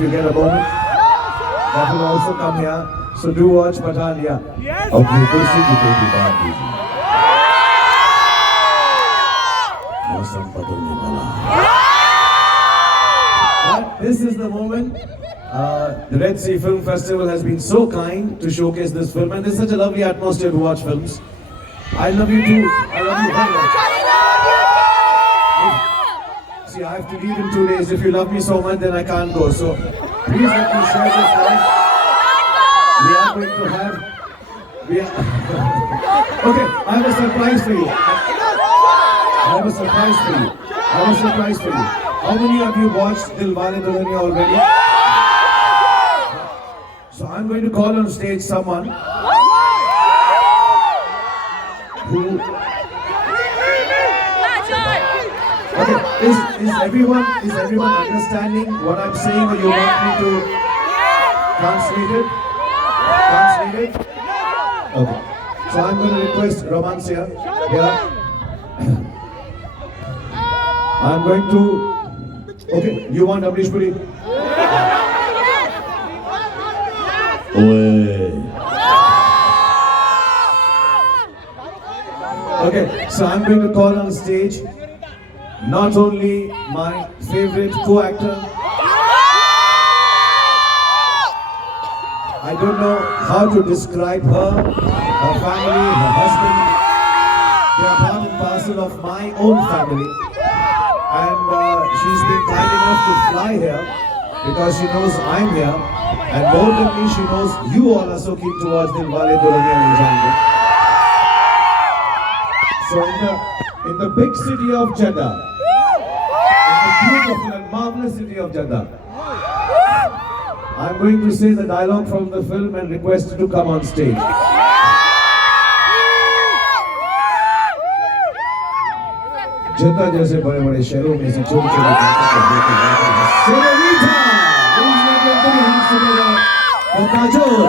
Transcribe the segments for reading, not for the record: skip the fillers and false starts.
if you get a moment. That will also come here. So do watch Pathan, yeah. अपनी कुर्सी की कोई बात दीजिए मौसम बदलने वाला But this is the moment. The Red Sea Film Festival has been so kind to showcase this film, and there's such a lovely atmosphere to watch films. I love you too. I love you very much. See, I have to leave in 2 days. If you love me so much, then I can't go. So please let me share this life. We are going to have. Okay, I have a surprise for you. I have a surprise for you. I have a surprise for you. How many of you watched DILWALE DULHANIYA already? So I'm going to call on stage someone who. Okay, is everyone understanding what I'm saying, or you want me to translate it? Translate it? Okay. So I'm going to request Romancia here. I'm going to. Okay, you want Amrish Puri? Okay, so I'm going to call on stage not only my favorite co-actor. I don't know how to describe her family, her husband. They are part and parcel of my own family. And she's been kind enough to fly here because she knows I'm here. And more than me, she knows you all are so keen to watch DILWALE DULHANIYA Le Jayenge. So in the big city of Jeddah, in the beautiful and marvelous city of Jeddah, I'm going to say the dialogue from the film and request you to come on stage. Jeddah जैसे बड़े-बड़े शहरों में से छोटे-छोटे गांवों को देखते हैं senorita ladies and gentlemen, hands together for Kajol.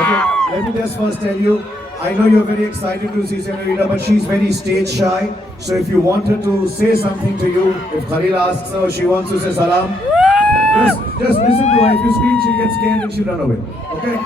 Okay, let me just first tell you, I know you're very excited to see Senorita, but she's very stage shy. So if you want her to say something to you, if Khalil asks her, she wants to say salam, just listen to her. If you scream, she'll get scared and she'll run away. Okay?